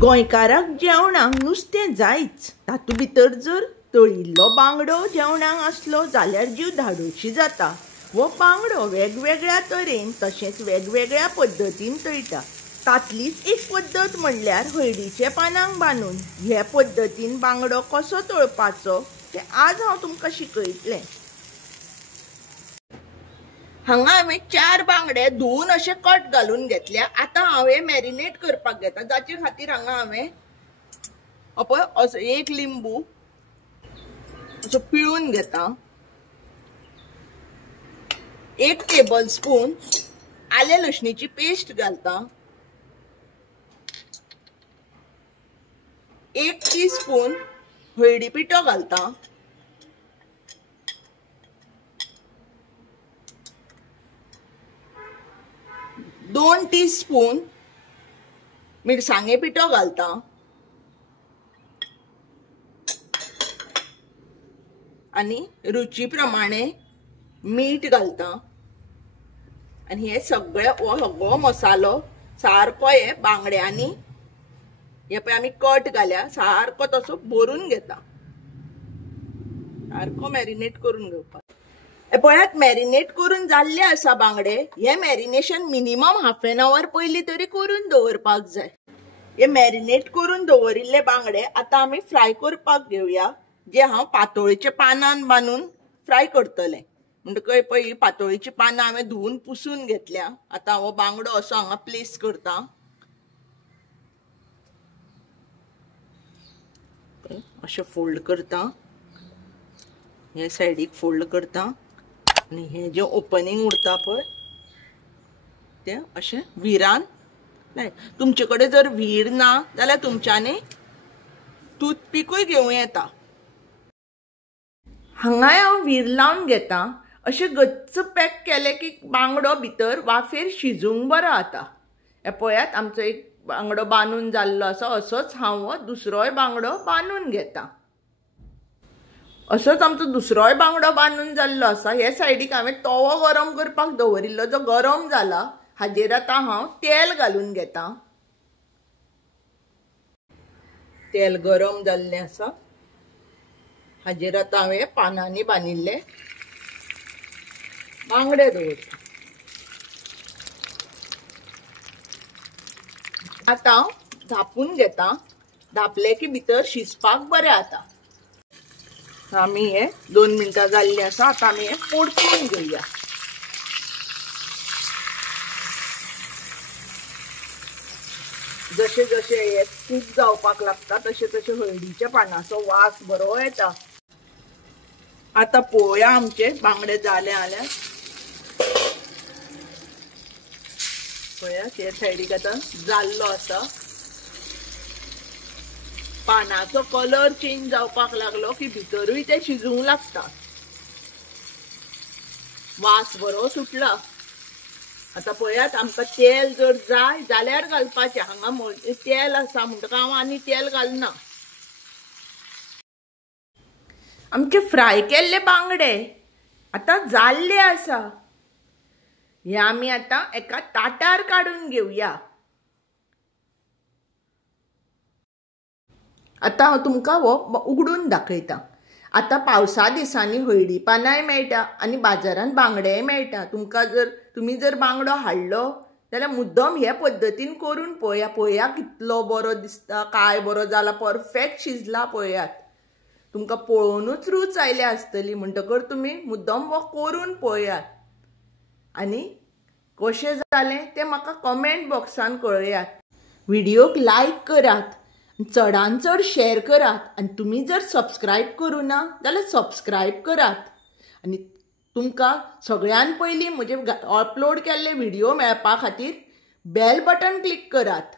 गोंयकाराक जेवणाक नुस्तें जायच, तातूंत भितर जर तळिल्लो बांगडो जेवणाक आसलो जाल्यार जीव धाडोशी जाता। हो बांगडो वेगवेगळ्या तरेन तशेंच वेगवेगळ्या पद्दतीन तळटा। तातलीच एक पद्दत म्हणल्यार हळदीचे पानांक बांदून। हे पद्दतीन बांगडो कसो तळपाचो तें आज हांव तुमकां शिकयतलें। हांगा हांवें 4 बांगडे धुवन अशे कट घालून घेतल्या। आता हांव हे मॅरिनेट करपाक घेता, जाचे खातीर हांगा हांवें पळय असो 1 लिंबू असो पिळून घेता। 1 टेबल स्पून आले लसणीची पेस्ट घालता। 1 टीस्पून हळदी पिठो घालता। 2 टीस्पून मिरसांगे पिठो घालता। आणि रुची प्रमाणे मीठ घालता। आणि हे सगळो मसालो सारको हे बांगड्यांनी हे पळय आमी कट घाल्या सारको तसो भरून घेता। सारको मॅरिनेट करून घेवपाक। हे पळयात मॅरिनेट करून जाल्ले आसा बांगडे। हे marination minimum half an hour पयलीं तरी करून दवरपाक जाय। हे मॅरिनेट करून दवरिल्ले बांगडे आता आमी फ्राय करपाक घेवया, जे हांव पातोळीच्या पानान बांदून फ्राय करतलें। म्हणटकच पळय पातोळीची पानां हांवें धुवन पुसून घेतल्या। आता हो बांगडो असो हांगा प्लेस करता। अशें फोल्ड करता, हे सायडीक फोल्ड करता आणि हे जे ओपनिंग उरता पळय ते अशें व्हिरान लाय। तुमचे कडेन जर व्हीर ना जाल्यार तुमच्यांनी टूथपिकूय घेवं येता। हांगा हांव व्हीर लावन घेता। अशें गच्च पॅक केले की बांगडो भितर वाफेर शिजूंक बरो जाता। हे पळयात आमचो एक बांगडो बांदून जाल्लो आसा। असोच हांव हो दुसरोय बांगडो बांदून घेता। असोच आमचो दुसरोय बांगडो बांदून जाल्लो आसा। हे सायडीक हांवें तवो गरम करपाक दवरिल्लो, जो गरम जाला हाजेर आतां हांव तेल घालून घेता। तेल गरम जाल्लें आसा, हाजेर आतां हांवें पानांनी बांदिल्ले बांगडे दवरता। आतां धापून घेता, धापले की भितर शिजपाक बरें जाता। आमी हे 2 मिनटां जाल्ली आसा। आता आमी हे परतून घेवया। जशे जशे हे कूक जावपाक लागता तशे तशे हळदीच्या पानाचो वास बरो येता। आता पळोवया आमचे बांगडे जाले जाल्यार। पळयात हे सायडीक आतां जाल्लो आसा। पानाचो कलर चेंज जावपाक लागलो की भितरूय ते शिजूंक लागता। वास बरो सुटला। आता पळयात आमकां तेल जर जाय जाल्यार घालपाचें। हांगा तेल आसा म्हणटकच हांव आनी तेल घालना। आमचे फ्राय केल्ले बांगडे आता जाल्ले आसा। हे आमी आता एका ताटार काडून घेवया। आता हांव तुमकां हो उगडून दाखयता। आता पावसा दिसांनी हळदी पानांय मेळटा आनी बाजारांत बांगडेय मेळटा। तुमी जर बांगडो हाडलो जाल्यार मुद्दम हे पद्दतीन करून पळया कितलो बरो दिसता, काय बरो जाला, परफेक्ट शिजला पळयात। तुमकां पळोवनूच रूच आयली आसतली, म्हणटकर तुमी मुद्दम हो करून पळयात। आनी कशें जालें तें म्हाका कमेंट बॉक्सान कळयात। व्हिडिओक लायक करात, चडांत चड शेअर करात। आनी तुमी जर सबस्क्रायब करूना जाल्यार सबस्क्रायब करात। आनी तुमकां सगळ्यान पयलीं म्हजे अपलोड केल्ले व्हिडिओ मेळपा खातीर बेल बटन क्लिक करात।